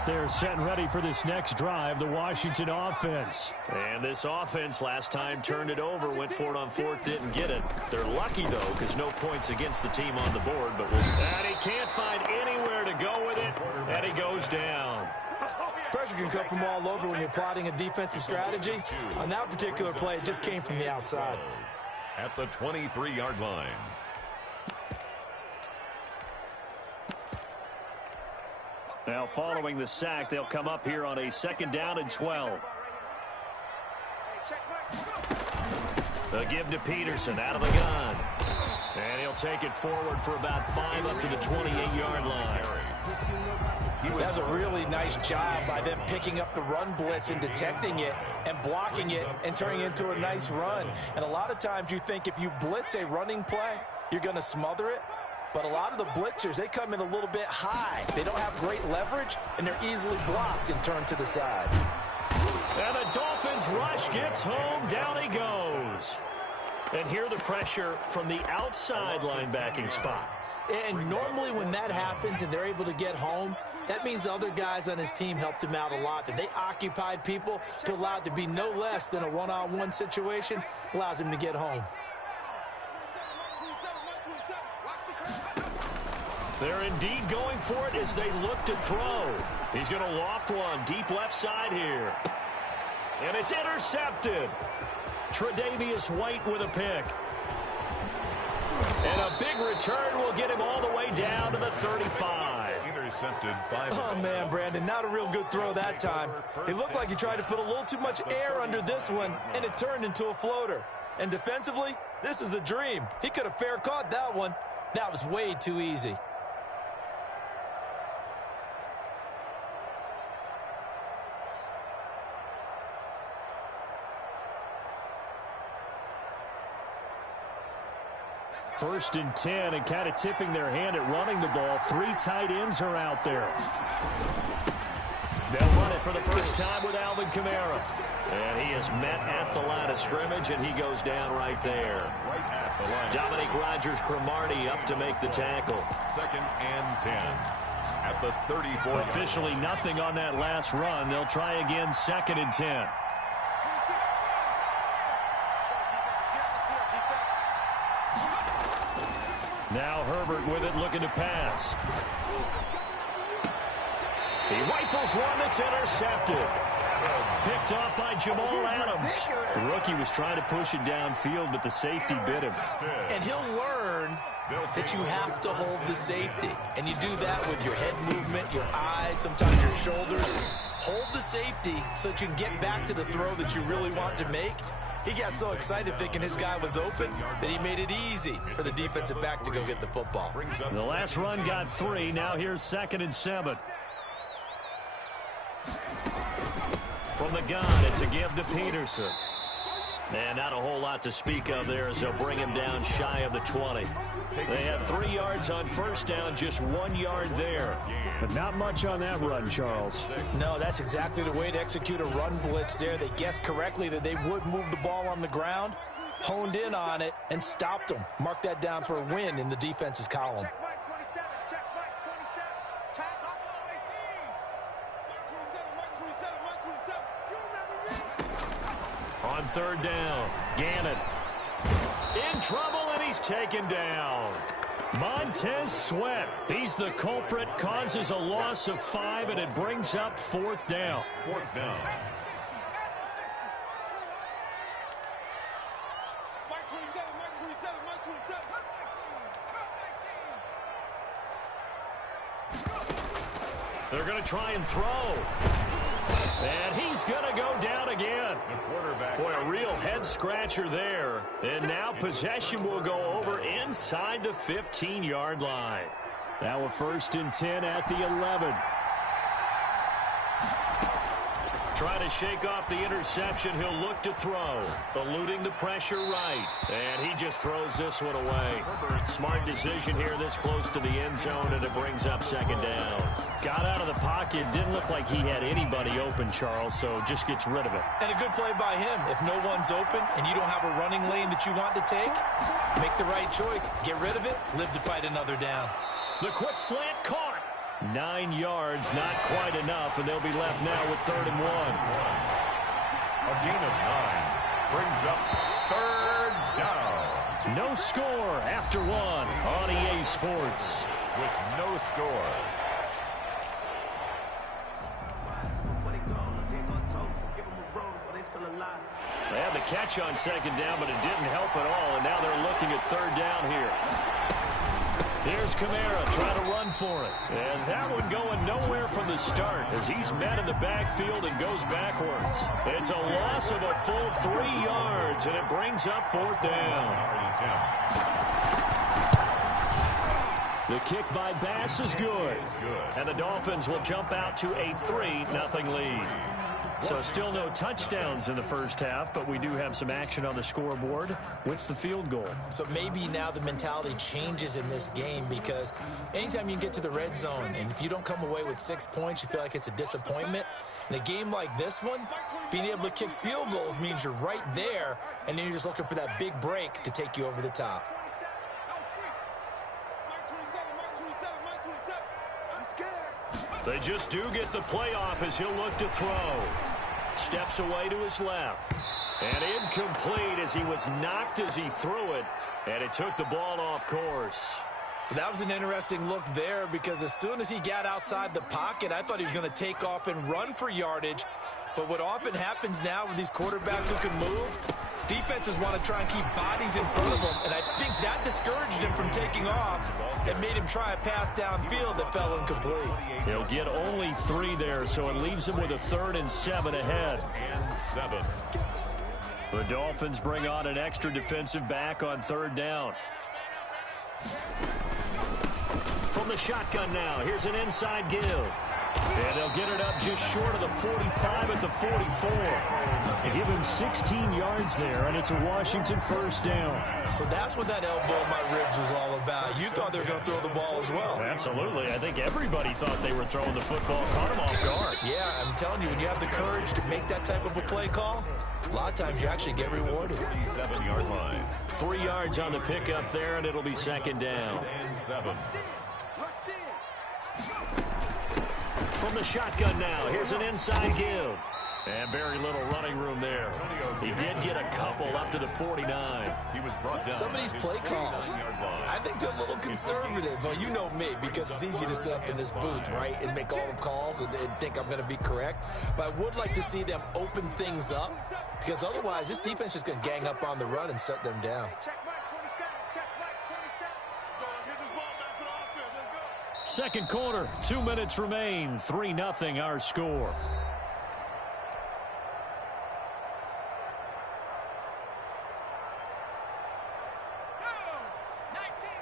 out there setting ready for this next drive, the Washington offense. And this offense last time turned it over, went for it on fourth, didn't get it. They're lucky, though, because no points against the team on the board. And he can't find anywhere to go with it, and he goes down. Pressure can come from all over when you're plotting a defensive strategy. On that particular play, it just came from the outside. At the 23-yard line. Now, following the sack, they'll come up here on a 2nd down and 12. They'll give to Peterson out of the gun. And he'll take it forward for about 5 up to the 28-yard line. That's a really nice job by them picking up the run blitz and detecting it and blocking it and turning it into a nice run. And a lot of times you think if you blitz a running play, you're going to smother it. But a lot of the blitzers, they come in a little bit high. They don't have great leverage, and they're easily blocked and turned to the side. And the Dolphins rush gets home. Down he goes. And here the pressure from the outside linebacking spot. And normally when that happens and they're able to get home, that means the other guys on his team helped him out a lot. That they occupied people to allow it to be no less than a one-on-one situation, allows him to get home. They're indeed going for it as they look to throw. He's going to loft one deep left side here. And it's intercepted. Tre'Davious White with a pick. And a big return will get him all the way down to the 35. Intercepted by Oh, man, Brandon, not a real good throw that time. It looked like he tried to put a little too much air under this one, and it turned into a floater. And defensively, this is a dream. He could have fair caught that one. That was way too easy. First and 10, and kind of tipping their hand at running the ball. 3 tight ends are out there. They'll run it for the first time with Alvin Kamara. And he is met at the line of scrimmage, and he goes down right there. Dominique Rodgers-Cromartie up to make the tackle. 2nd and 10. At the 34. Officially nothing on that last run. They'll try again 2nd and 10. Now Herbert with it, looking to pass. He rifles one that's intercepted. Picked off by Jamal Adams. The rookie was trying to push it downfield, but the safety bit him. And he'll learn that you have to hold the safety. And you do that with your head movement, your eyes, sometimes your shoulders. Hold the safety so that you can get back to the throw that you really want to make. He got so excited thinking his guy was open that he made it easy for the defensive back to go get the football. The last run got 3. Now here's 2nd and 7. From the gun, it's a give to Peterson. And not a whole lot to speak of there as they'll bring him down shy of the 20. They had 3 yards on first down, just 1 yard there. But not much on that run, Charles. No, that's exactly the way to execute a run blitz there. They guessed correctly that they would move the ball on the ground, honed in on it, and stopped them. Mark that down for a win in the defense's column. On 3rd down, Gannon in trouble, and he's taken down. Montez Sweat, he's the culprit, causes a loss of 5, and it brings up 4th down. 4th down. They're going to try and throw. And he's going to go down again. Boy, a real head-scratcher there. And now possession will go over inside the 15-yard line. Now a 1st and 10 at the 11. Trying to shake off the interception. He'll look to throw. Eluding the pressure right. And he just throws this one away. Smart decision here this close to the end zone, and it brings up 2nd down. Got out of the pocket. Didn't look like he had anybody open, Charles, so just gets rid of it. And a good play by him. If no one's open and you don't have a running lane that you want to take, make the right choice. Get rid of it. Live to fight another down. The quick slant caught. 9 yards, not quite enough, and they'll be left now with 3rd and 1. A gain of 9 brings up 3rd down. No score after 1 on EA Sports. With no score. They had the catch on 2nd down, but it didn't help at all, and now they're looking at 3rd down here. Here's Kamara trying to run for it. And that one going nowhere from the start as he's met in the backfield and goes backwards. It's a loss of a full 3 yards, and it brings up 4th down. The kick by Bass is good. And the Dolphins will jump out to a 3-0 lead. So still no touchdowns in the first half, but we do have some action on the scoreboard with the field goal. So maybe now the mentality changes in this game, because anytime you can get to the red zone and if you don't come away with 6 points, you feel like it's a disappointment. In a game like this one, being able to kick field goals means you're right there, and then you're just looking for that big break to take you over the top. They just do get the playoff as he'll look to throw. Steps away to his left. And incomplete as he was knocked as he threw it. And it took the ball off course. That was an interesting look there, because as soon as he got outside the pocket, I thought he was going to take off and run for yardage. But what often happens now with these quarterbacks who can move, defenses want to try and keep bodies in front of them. And I think that discouraged him from taking off. It made him try a pass downfield that fell incomplete. He'll get only 3 there, so it leaves him with a 3rd and 7 ahead. And 7. The Dolphins bring on an extra defensive back on 3rd down. From the shotgun now, here's an inside give. And they'll get it up just short of the 45 at the 44. They give him 16 yards there, and it's a Washington 1st down. So that's what that elbow in my ribs was all about. You thought they were going to throw the ball as well. Absolutely. I think everybody thought they were throwing the football, caught him off guard. Yeah, I'm telling you, when you have the courage to make that type of a play call, a lot of times you actually get rewarded. 47-yard line. 3 yards on the pickup there, and it'll be 2nd down. And 7. From the shotgun now, here's an inside give. And very little running room there. He did get a couple up to the 49. He was brought down. Some of these play calls, I think they're a little conservative. Well, you know me, because it's easy to sit up in this booth, right, and make all the calls and think I'm going to be correct. But I would like to see them open things up, because otherwise this defense is going to gang up on the run and shut them down. Second quarter, 2 minutes remain. 3-0 our score.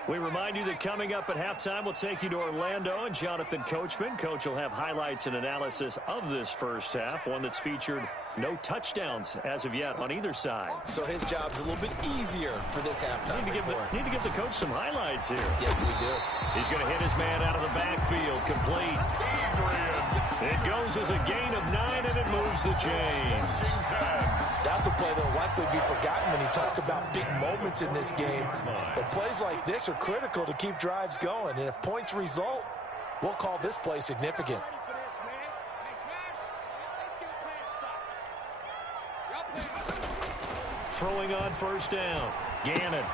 We remind you that coming up at halftime, we'll take you to Orlando and Jonathan Coachman. Coach will have highlights and analysis of this first half, one that's featured no touchdowns as of yet on either side. So his job's a little bit easier for this halftime. Need to give the coach some highlights here. Yes, we do. He's going to hit his man out of the backfield, complete. It goes as a gain of 9, and it moves the chains. That's a play that will likely be forgotten when you talk about big moments in this game. But plays like this are critical to keep drives going. And if points result, we'll call this play significant. Throwing on 1st down. Gannon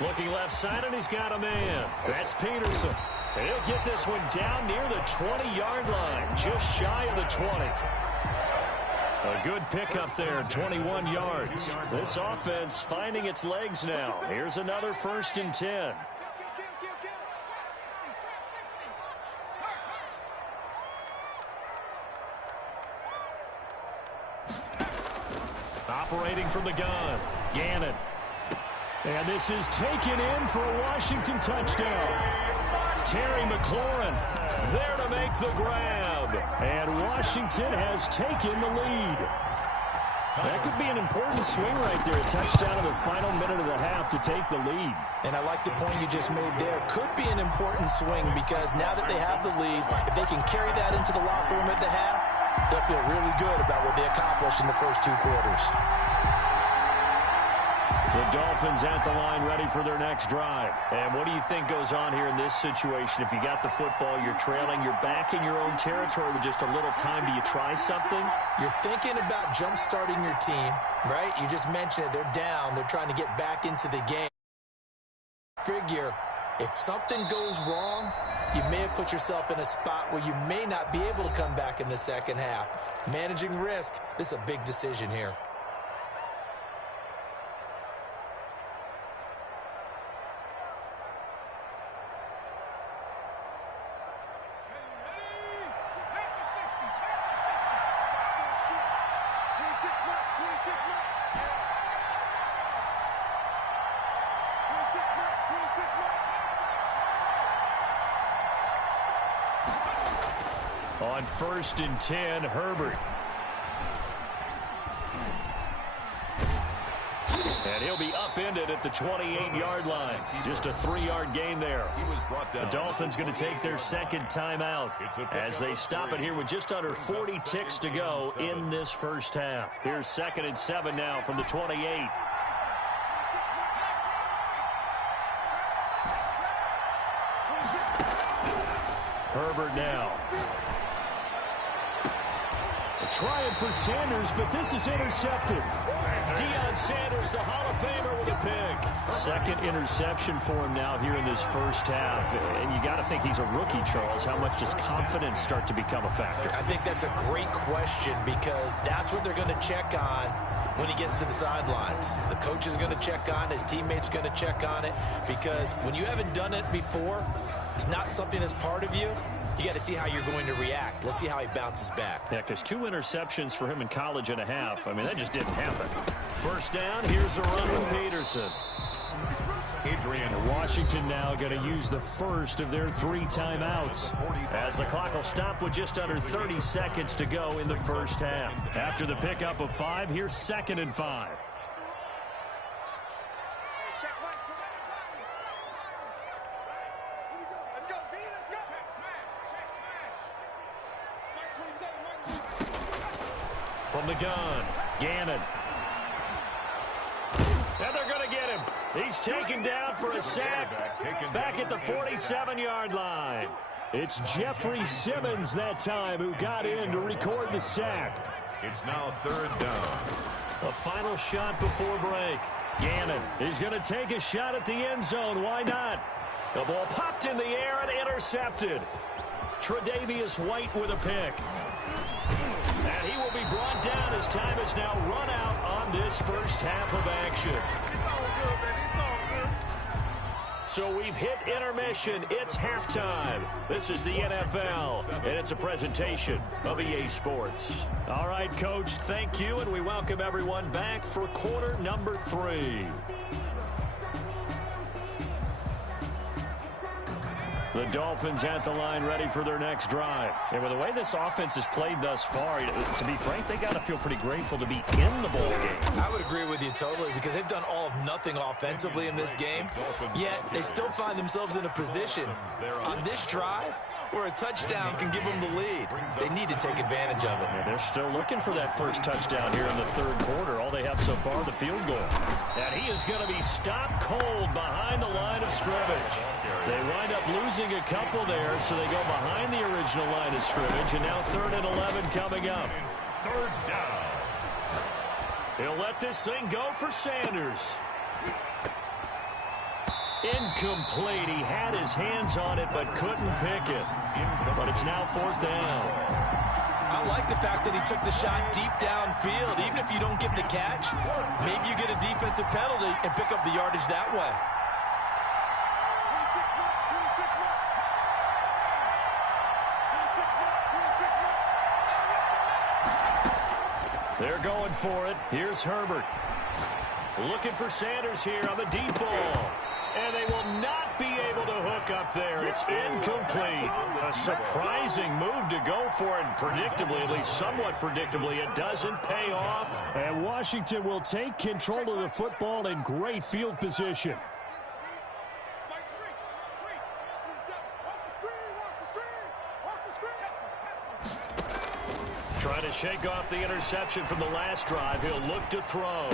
looking left side, and he's got a man. That's Peterson. And he'll get this one down near the 20-yard line, just shy of the 20. A good pickup there, 21 yards. This offense finding its legs now. Here's another 1st and 10. Operating from the gun, Gannon. And this is taken in for a Washington touchdown. Terry McLaurin there to make the grab. And Washington has taken the lead. That could be an important swing right there. A touchdown in the final minute of the half to take the lead. And I like the point you just made there. Could be an important swing, because now that they have the lead, if they can carry that into the locker room at the half, they'll feel really good about what they accomplished in the first 2 quarters. The The Dolphins at the line ready for their next drive. And what do you think goes on here in this situation? If you got the football, you're trailing, you're back in your own territory with just a little time. Do you try something? You're thinking about jump-starting your team, right? You just mentioned it. They're down. They're trying to get back into the game. Figure, if something goes wrong, you may have put yourself in a spot where you may not be able to come back in the second half. Managing risk, this is a big decision here. On 1st and 10, Herbert. And he'll be upended at the 28-yard line. Just a 3-yard gain there. The Dolphins going to take their second timeout as they stop it here with just under 40 ticks to go in this first half. Here's 2nd and 7 now from the 28. Herbert now. Trying for Sanders, but this is intercepted. Deion Sanders, the Hall of Famer, with a pick. Second interception for him now here in this first half. And you got to think he's a rookie, Charles. How much does confidence start to become a factor? I think that's a great question because that's what they're going to check on when he gets to the sidelines. The coach is going to check on, his teammates going to check on it, because when you haven't done it before, it's not something that's part of you. You got to see how you're going to react. Let's see how he bounces back. Yeah, because 2 interceptions for him in college and a half. I mean, that just didn't happen. First down, here's a run from Peterson. And Washington now going to use the first of their 3 timeouts as the clock will stop with just under 30 seconds to go in the first half. After the pickup of 5, here's 2nd and 5. From the gun, Gannon. And they're going to get him. He's taken down for a sack back at the 47-yard line. It's Jeffrey Simmons that time who got in to record the sack. It's now 3rd down. A final shot before break. Gannon is going to take a shot at the end zone. Why not? The ball popped in the air and intercepted. Tre'Davious White with a pick. And he will be brought down as time is now run out on this first half of action. So we've hit intermission. It's halftime. This is the NFL, and it's a presentation of EA Sports. All right, Coach, thank you, and we welcome everyone back for quarter number 3. The Dolphins at the line ready for their next drive. And with the way this offense has played thus far, to be frank, they got to feel pretty grateful to be in the ball game. I would agree with you totally because they've done all of nothing offensively in this game, yet they still find themselves in a position on this drive where a touchdown can give them the lead. They need to take advantage of it. Yeah, they're still looking for that first touchdown here in the 3rd quarter. All they have so far, the field goal. And he is going to be stopped cold behind the line of scrimmage. They wind up losing a couple there, so they go behind the original line of scrimmage, and now 3rd and 11 coming up. 3rd down. He'll let this thing go for Sanders. Incomplete. He had his hands on it but couldn't pick it. But it's now 4th down. I like the fact that he took the shot deep downfield. Even if you don't get the catch, maybe you get a defensive penalty and pick up the yardage that way. They're going for it. Here's Herbert. Looking for Sanders here on the deep ball. And they will not be able to hook up there. It's incomplete. A surprising move to go for it. Predictably, at least somewhat predictably, it doesn't pay off. And Washington will take control of the football in great field position. Trying to shake off the interception from the last drive. He'll look to throw.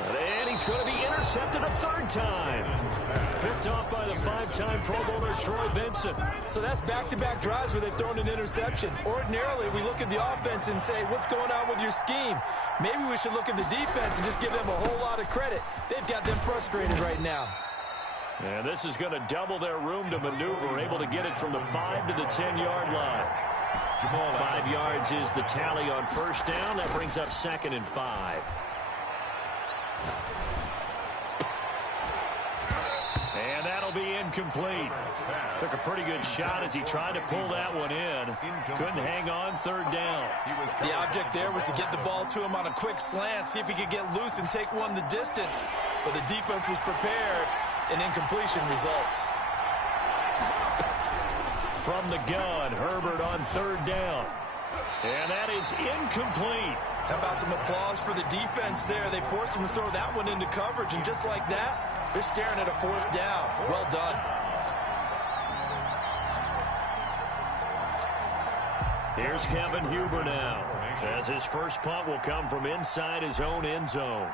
And he's going to be intercepted a third time. Picked off by the five-time Pro Bowler Troy Vincent. So that's back-to-back drives where they've thrown an interception. Ordinarily, we look at the offense and say, what's going on with your scheme? Maybe we should look at the defense and just give them a whole lot of credit. They've got them frustrated right now. And this is going to double their room to maneuver, able to get it from the 5 to the 10-yard line. 5 yards is the tally on first down. That brings up 2nd and 5. And that'll be incomplete. Took a pretty good shot as he tried to pull that one in. Couldn't hang on, 3rd down. The object there was to get the ball to him on a quick slant, see if he could get loose and take one the distance. But the defense was prepared, and incompletion results. From the gun, Herbert on 3rd down. And that is incomplete. How about some applause for the defense there? They forced him to throw that one into coverage, and just like that, they're staring at a 4th down. Well done. Here's Kevin Huber now, as his first punt will come from inside his own end zone.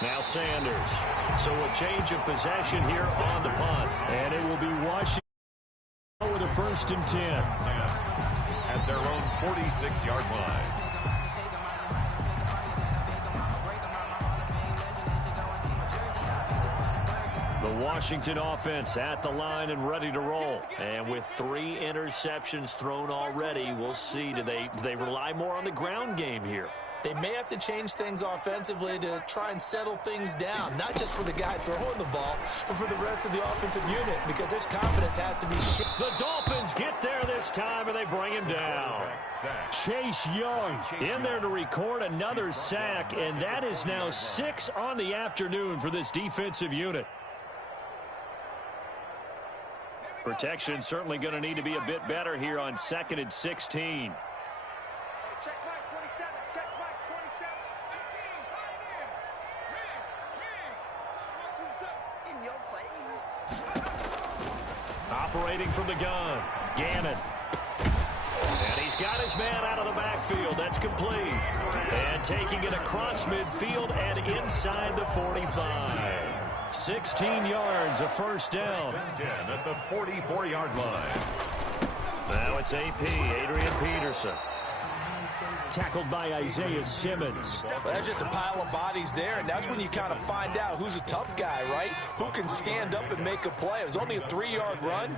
Now Sanders. So a change of possession here on the punt. And it will be Washington with a 1st and 10. At their own 46-yard line. The Washington offense at the line and ready to roll. And with 3 interceptions thrown already, we'll see. Do they rely more on the ground game here? They may have to change things offensively to try and settle things down, not just for the guy throwing the ball, but for the rest of the offensive unit, because their confidence has to be The Dolphins get there this time, and they bring him down. Chase Young in there to record another sack, and that is now 6 on the afternoon for this defensive unit. Protection certainly going to need to be a bit better here on 2nd and 16. Operating from the gun, Gannon. And he's got his man out of the backfield. That's complete. And taking it across midfield and inside the 45. 16 yards, a 1st down. 10 at the 44-yard line. Now it's AP, Adrian Peterson. Tackled by Isaiah Simmons. Well, that's just a pile of bodies there, and that's when you kind of find out who's a tough guy, right? Who can stand up and make a play. It was only a 3-yard run,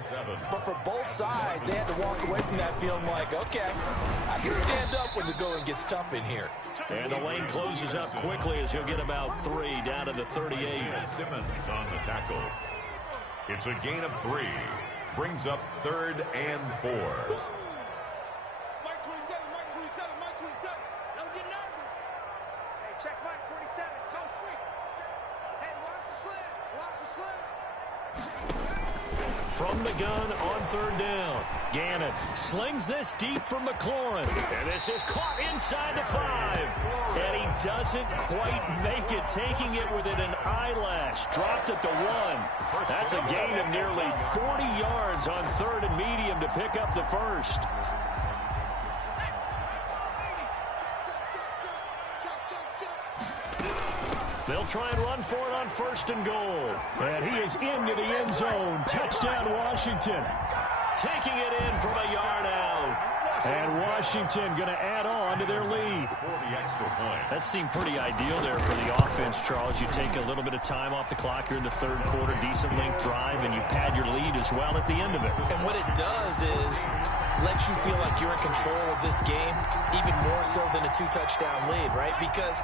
but for both sides, they had to walk away from that feeling like, okay, I can stand up when the going gets tough in here. And the lane closes up quickly as he'll get about 3 down to the 38. Simmons on the tackle. It's a gain of 3. Brings up 3rd and 4. From the gun on 3rd down. Gannon slings this deep from McLaurin. And this is caught inside the 5. And he doesn't quite make it, taking it within an eyelash. Dropped at the 1. That's a gain of nearly 40 yards on 3rd and medium to pick up the 1st. They'll try and run for it on 1st and goal. And he is into the end zone. Touchdown, Washington. Taking it in from a yard out. And Washington going to add on to their lead. That seemed pretty ideal there for the offense, Charles. You take a little bit of time off the clock here in the 3rd quarter, decent length drive, and you pad your lead as well at the end of it. And what it does is let you feel like you're in control of this game, even more so than a 2-touchdown lead, right? Because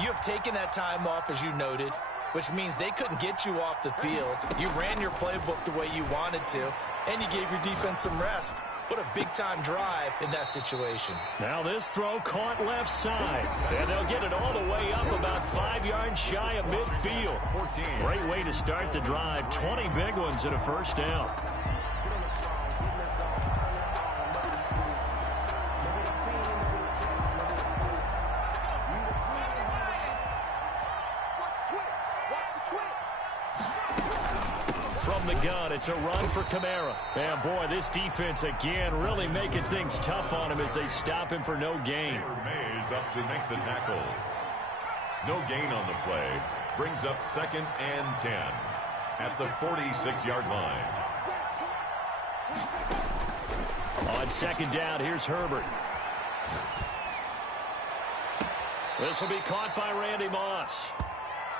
you have taken that time off, as you noted, which means they couldn't get you off the field. You ran your playbook the way you wanted to, and you gave your defense some rest. What a big-time drive in that situation. Now this throw caught left side. And they'll get it all the way up about 5 yards shy of midfield. Great way to start the drive. 20 big ones and a 1st down. from the gun. It's a run for Kamara. And, boy, this defense, again, really making things tough on him as they stop him for no gain. Mays up to make the tackle. No gain on the play. Brings up 2nd and 10 at the 46-yard line. On 2nd down, here's Herbert. This will be caught by Randy Moss.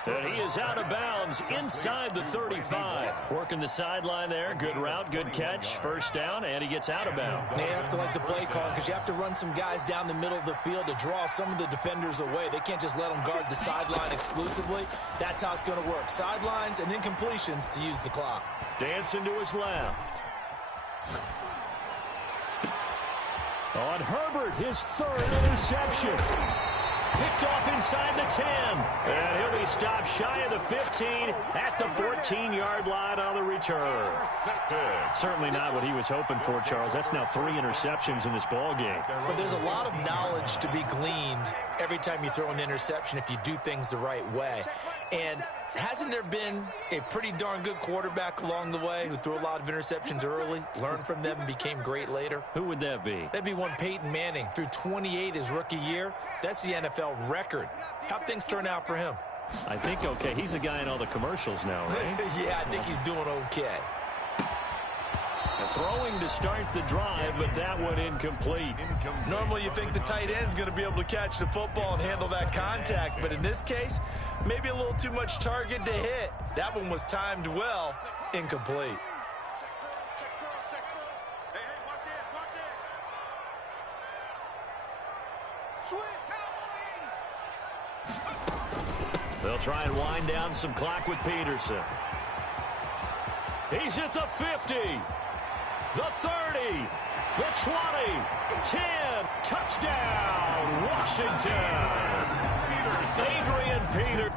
And he is out of bounds inside the 35. Working the sideline there. Good route, good catch. First down, and he gets out of bounds. They have to like the play call because you have to run some guys down the middle of the field to draw some of the defenders away. They can't just let them guard the sideline exclusively. That's how it's going to work. Sidelines and incompletions to use the clock. Dancing to his left. On Herbert, his 3rd interception. Picked off inside the 10. And he'll be stopped shy of the 15 at the 14-yard line on the return. Certainly not what he was hoping for, Charles. That's now 3 interceptions in this ball game. But there's a lot of knowledge to be gleaned every time you throw an interception if you do things the right way. And hasn't there been a pretty darn good quarterback along the way who threw a lot of interceptions early, learned from them, and became great later? Who would that be? That'd be one Peyton Manning. Threw 28 his rookie year. That's the NFL record. How'd things turn out for him? I think okay. He's a guy in all the commercials now, right? Yeah, I think he's doing okay. Throwing to start the drive, but that one incomplete. Normally you think the tight end's going to be able to catch the football and handle that contact, but in this case, maybe a little too much target to hit. That one was timed well, incomplete. They'll try and wind down some clock with Peterson. He's at the 50. The 30, the 20, 10, touchdown, Washington. Adrian Peterson.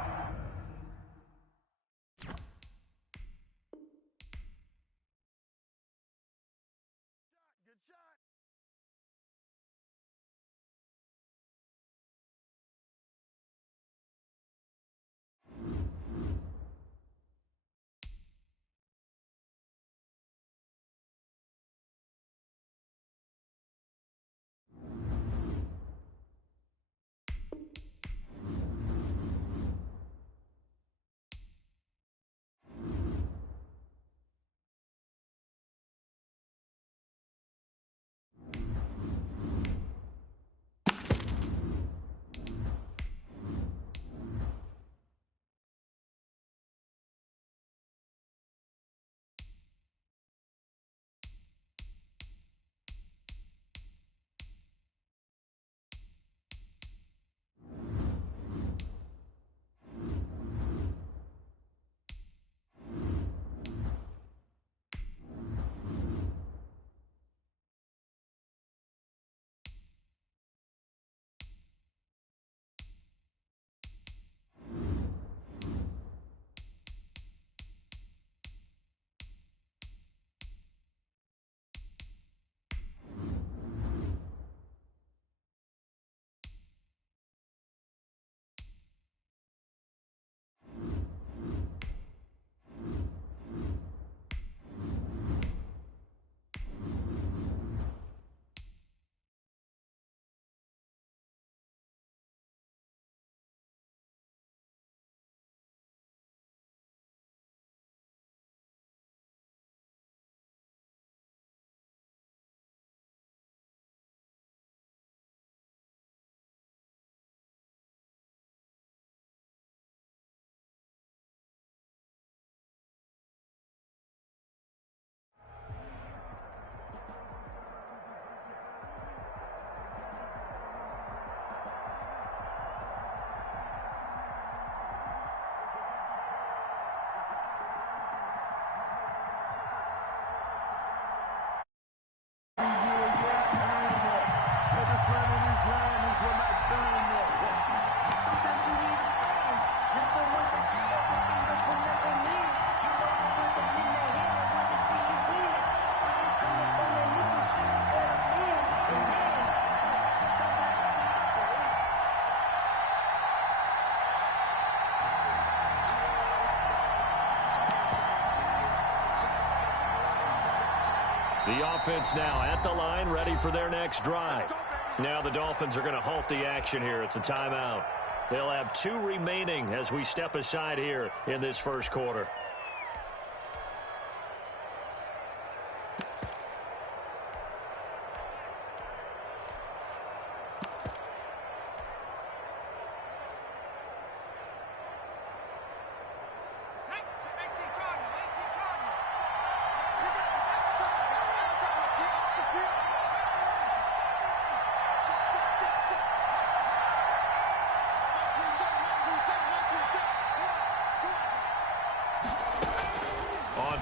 The offense now at the line, ready for their next drive. Now the Dolphins are going to halt the action here. It's a timeout. They'll have 2 remaining as we step aside here in this first quarter.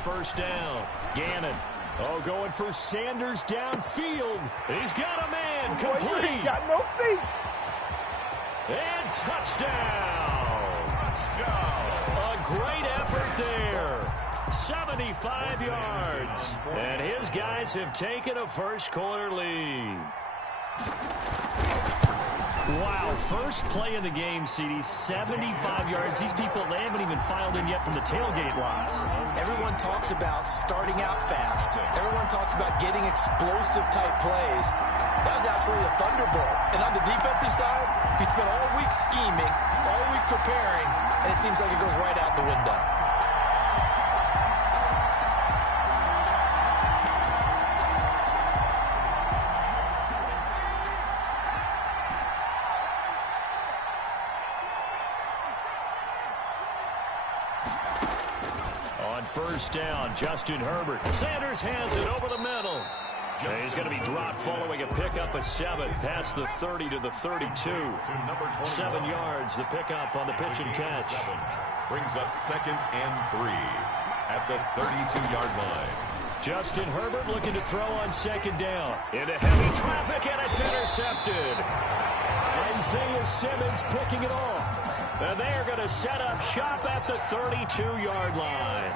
First down. Gannon. Oh, going for Sanders downfield. He's got a man. Complete. He got no feet. And touchdown. A great effort there. 75 yards. And his guys have taken a first quarter lead. Wow, first play in the game, CD, 75 yards. These people, they haven't even filed in yet from the tailgate lots. Everyone talks about starting out fast. Everyone talks about getting explosive-type plays. That was absolutely a thunderbolt. And on the defensive side, he spent all week scheming, all week preparing, and it seems like it goes right out the window. First down, Justin Herbert. Sanders has it over the middle. And he's going to be dropped following a pickup of 7 past the 30 to the 32. 7 yards, the pickup on the pitch and catch. Brings up 2nd and 3 at the 32-yard line. Justin Herbert looking to throw on 2nd down. Into heavy traffic, and it's intercepted. Isaiah Simmons picking it off. And they are going to set up shop at the 32-yard line.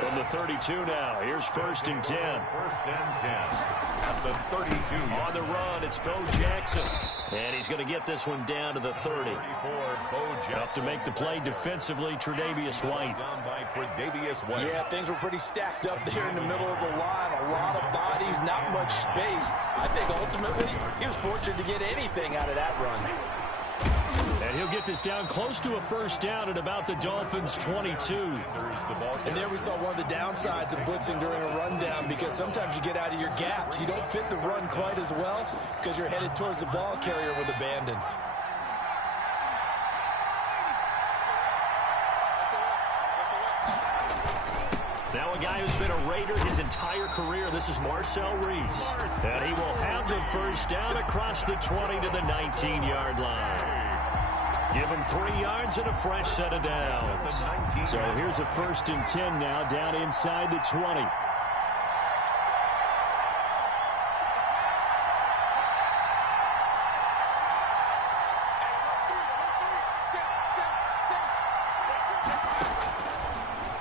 From the 32 now, here's 1st and 10. 1st and 10 at the 32. On the run, it's Bo Jackson. And he's going to get this one down to the 30. Up to make the play defensively, Tre'Davious White. Yeah, things were pretty stacked up there in the middle of the line. A lot of bodies, not much space. I think ultimately he was fortunate to get anything out of that run. And he'll get this down close to a first down at about the Dolphins' 22. And there we saw one of the downsides of blitzing during a rundown, because sometimes you get out of your gaps. You don't fit the run quite as well because you're headed towards the ball carrier with abandon. Now a guy who's been a Raider his entire career. This is Marcel Reese. And he will have the first down across the 20 to the 19-yard line. Give him 3 yards and a fresh set of downs. So here's a 1st and 10 now, down inside the 20.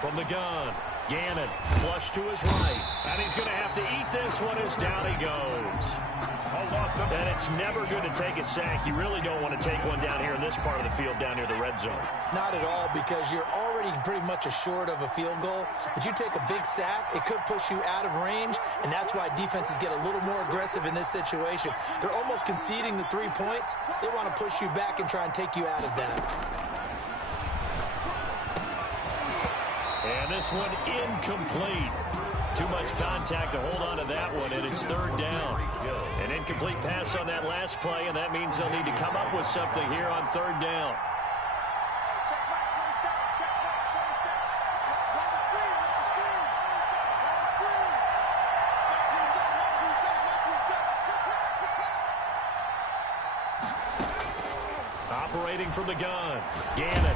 From the gun, Gannon, flush to his right. And he's going to have to eat this one as down he goes. And it's never good to take a sack. You really don't want to take one down here in this part of the field down near the red zone. Not at all, because you're already pretty much assured of a field goal. But you take a big sack, it could push you out of range, and that's why defenses get a little more aggressive in this situation. They're almost conceding the 3 points. They want to push you back and try and take you out of that. And this one incomplete. Too much contact to hold on to that one, and it's 3rd down. An incomplete pass on that last play, and that means they'll need to come up with something here on 3rd down. Operating from the gun, Gannon.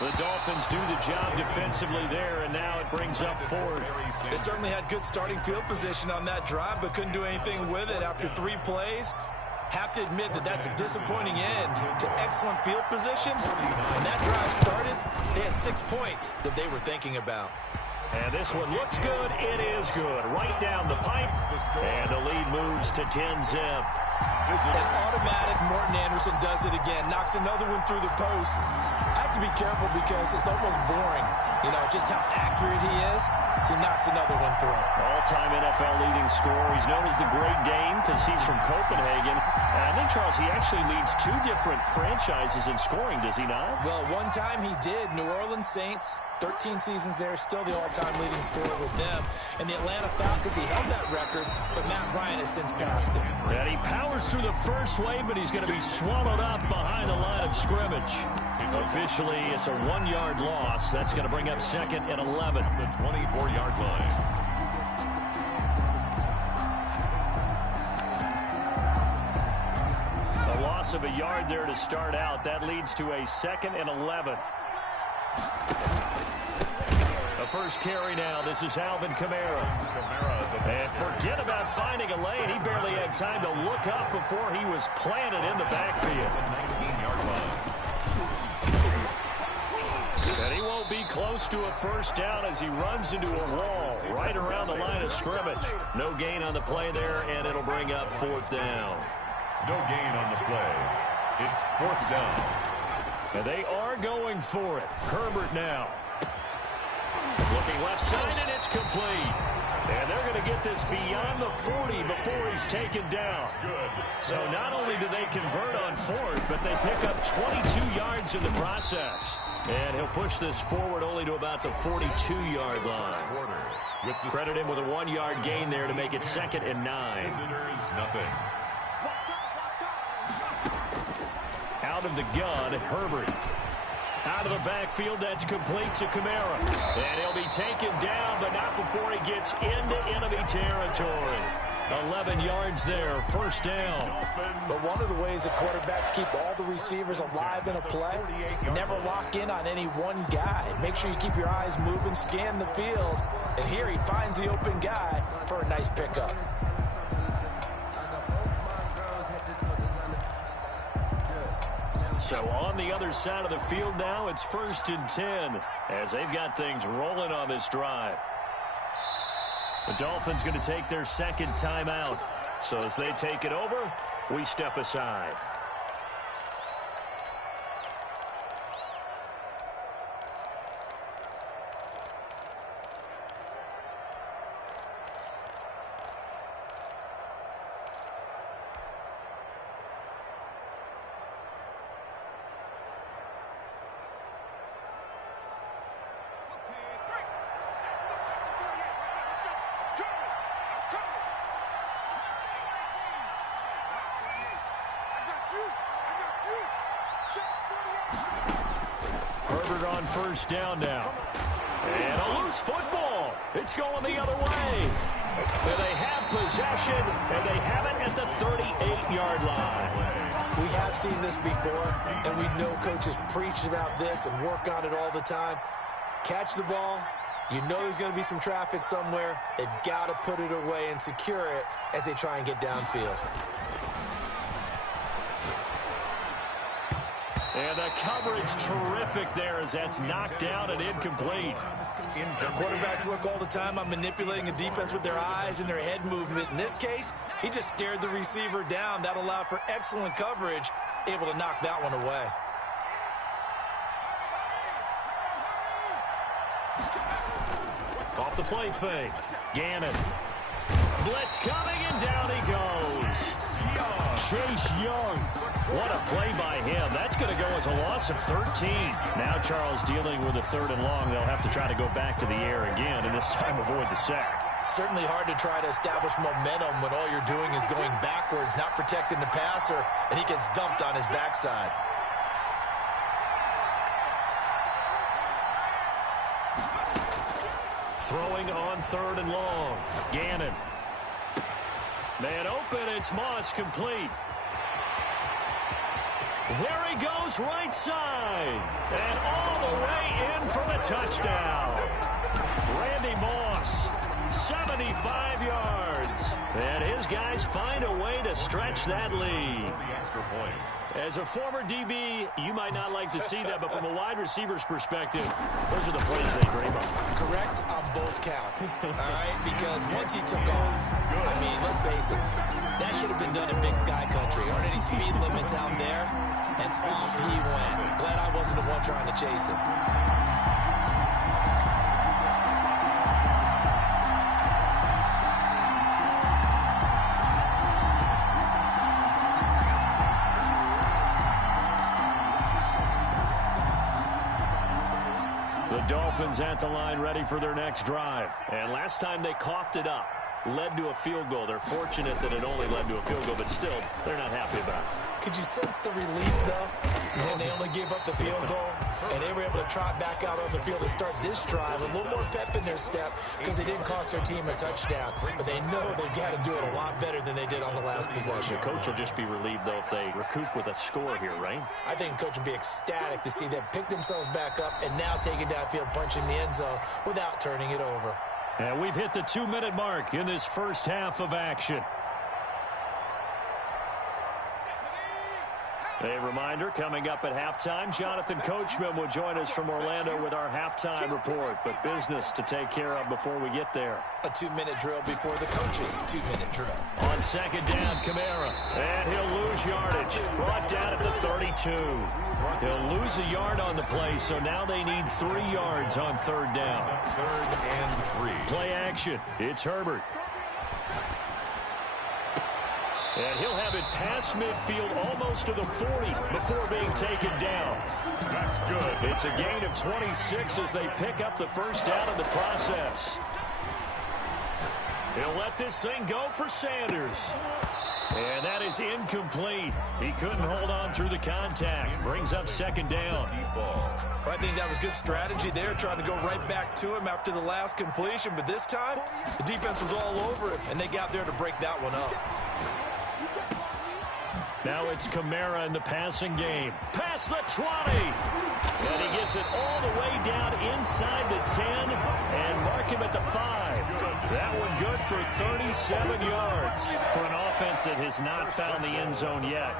The Dolphins do the job defensively there, and now it brings up 4th. They certainly had good starting field position on that drive, but couldn't do anything with it after 3 plays. Have to admit that that's a disappointing end to excellent field position. When that drive started, they had 6 points that they were thinking about. And this one looks good. It is good. Right down the pipe. And the lead moves to 10-zip. An automatic Morton Anderson does it again. Knocks another one through the post. I have to be careful because it's almost boring You know, just how accurate he is. He knocks another one through. All-time NFL leading scorer. He's known as the Great Dane because he's from Copenhagen. And I think, Charles, he actually leads 2 different franchises in scoring, does he not? Well, one time he did. New Orleans Saints, 13 seasons there, still the all-time leading scorer with them. And the Atlanta Falcons, he held that record, but Matt Ryan has since passed it. And he powers through the first wave, but he's going to be swallowed up behind the line of scrimmage. Officially, it's a 1-yard loss. That's going to bring up second and 11. The 24-yard line. A loss of a yard there to start out. That leads to a second and 11. The first carry now. This is Alvin Kamara. And forget about finding a lane. He barely had time to look up before he was planted in the backfield. 19-yard line. And he won't be close to a first down as he runs into a wall right around the line of scrimmage. No gain on the play there, and it'll bring up 4th down. No gain on the play. It's 4th down. And they are going for it. Herbert now. Looking left side, and it's complete. And they're going to get this beyond the 40 before he's taken down. So not only do they convert on 4th, but they pick up 22 yards in the process. And he'll push this forward only to about the 42-yard line. Credit him with a 1-yard gain there to make it 2nd and 9. Visitors, nothing. Out of the gun, Herbert. Out of the backfield, that's complete to Kamara. And he'll be taken down, but not before he gets into enemy territory. 11 yards there, first down. But one of the ways that quarterbacks keep all the receivers alive in a play, never lock in on any one guy. Make sure you keep your eyes moving, scan the field. And here he finds the open guy for a nice pickup. So on the other side of the field now, it's 1st and 10 as they've got things rolling on this drive. The Dolphins going to take their 2nd timeout. So as they take it over, we step aside. Herbert on first down now. And a loose football. It's going the other way. And they have possession, and they have it at the 38-yard line. We have seen this before, and we know coaches preach about this and work on it all the time. Catch the ball. You know there's going to be some traffic somewhere. They've got to put it away and secure it as they try and get downfield. And the coverage terrific there as that's knocked down and incomplete. Quarterbacks work all the time on manipulating a defense with their eyes and their head movement. In this case, he just stared the receiver down. That allowed for excellent coverage, able to knock that one away. Off the play fake. Gannon. Blitz coming, and down he goes. Chase Young. What a play by him. That's going to go as a loss of 13. Now Charles dealing with a 3rd and long. They'll have to try to go back to the air again, and this time avoid the sack. Certainly hard to try to establish momentum when all you're doing is going backwards, not protecting the passer, and he gets dumped on his backside. Throwing on 3rd and long. Gannon. Man open, it's Moss, complete. There he goes, right side. And all the way in for the touchdown. Randy Moss, 75 yards. And his guys find a way to stretch that lead. The extra point. As a former DB, you might not like to see that, but from a wide receiver's perspective, those are the plays they dream of. Correct on both counts, all right? Because once he took off, I mean, let's face it, that should have been done in Big Sky Country. Aren't any speed limits out there? And off he went. Glad I wasn't the one trying to chase him. Dolphins at the line ready for their next drive. And last time they coughed it up, led to a field goal. They're fortunate that it only led to a field goal, but still, they're not happy about it. Could you sense the relief, though, when they only gave up the field goal? And they were able to trot back out on the field and start this drive. A little more pep in their step because they didn't cost their team a touchdown. But they know they've got to do it a lot better than they did on the last possession. The coach will just be relieved, though, if they recoup with a score here, right? I think the coach will be ecstatic to see them pick themselves back up and now take it downfield, punching the end zone without turning it over. And we've hit the 2-minute mark in this first half of action. A reminder, coming up at halftime, Jonathan Coachman will join us from Orlando with our halftime report. But business to take care of before we get there. A 2-minute drill before the coach's 2-minute drill. On second down, Kamara. And he'll lose yardage. Brought down at the 32. He'll lose a yard on the play, so now they need 3 yards on third down. 3rd and 3. Play action. It's Herbert. And he'll have it past midfield almost to the 40 before being taken down. That's good. It's a gain of 26 as they pick up the first down in the process. He'll let this thing go for Sanders. And that is incomplete. He couldn't hold on through the contact. Brings up second down. I think that was good strategy there, trying to go right back to him after the last completion. But this time, the defense was all over it, and they got there to break that one up. Now it's Kamara in the passing game. Past the 20. And he gets it all the way down inside the 10 and mark him at the 5. That one good for 37 yards. For an offense that has not found the end zone yet,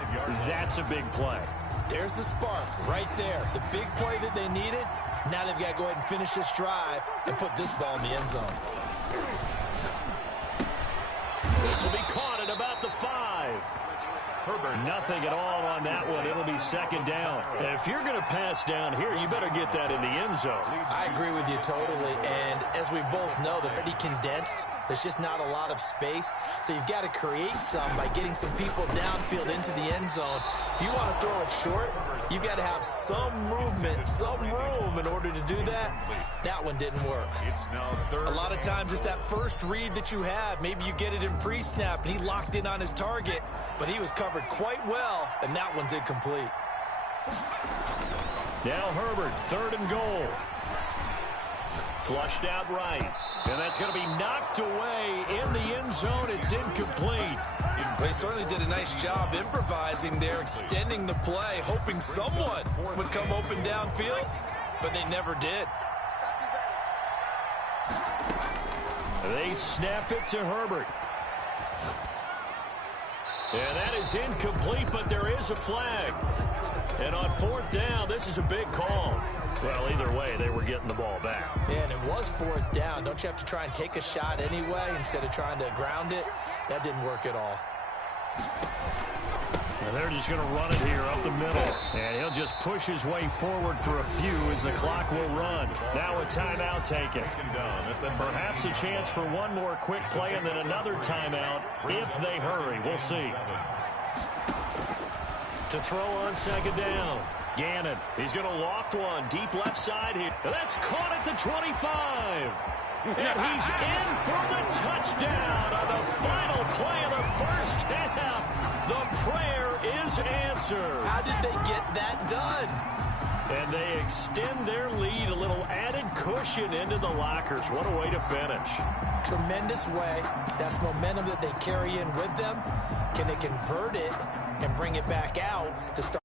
that's a big play. There's the spark right there. The big play that they needed. Now they've got to go ahead and finish this drive and put this ball in the end zone. This will be caught at about the 5. Herbert. Nothing at all on that one. It'll be second down. And if you're going to pass down here, you better get that in the end zone. I agree with you totally. And as we both know, they're pretty condensed. There's just not a lot of space. So you've got to create some by getting some people downfield into the end zone. If you want to throw it short, you've got to have some movement, some room in order to do that. That one didn't work. It's now 3rd. A lot of times it's that first read that you have. Maybe you get it in pre-snap and he locked in on his target, but he was covered quite well, and that one's incomplete. Now Herbert, 3rd and goal. Flushed out right. And that's going to be knocked away in the end zone. It's incomplete. They certainly did a nice job improvising there, extending the play, hoping someone would come open downfield, but they never did. They snap it to Herbert. And that is incomplete, but there is a flag. And on 4th down, this is a big call. Well, either way, they were getting the ball back. Yeah, and it was 4th down. Don't you have to try and take a shot anyway instead of trying to ground it? That didn't work at all. And they're just going to run it here up the middle. And he'll just push his way forward for a few as the clock will run. Now a timeout taken. Perhaps a chance for one more quick play and then another timeout if they hurry. We'll see. To throw on second down. Gannon, he's going to loft one deep left side here. That's caught at the 25. And he's in for the touchdown on the final play of the first half. The prayer is answered. How did they get that done? And they extend their lead, a little added cushion into the lockers. What a way to finish. Tremendous way. That's momentum that they carry in with them. Can they convert it and bring it back out to start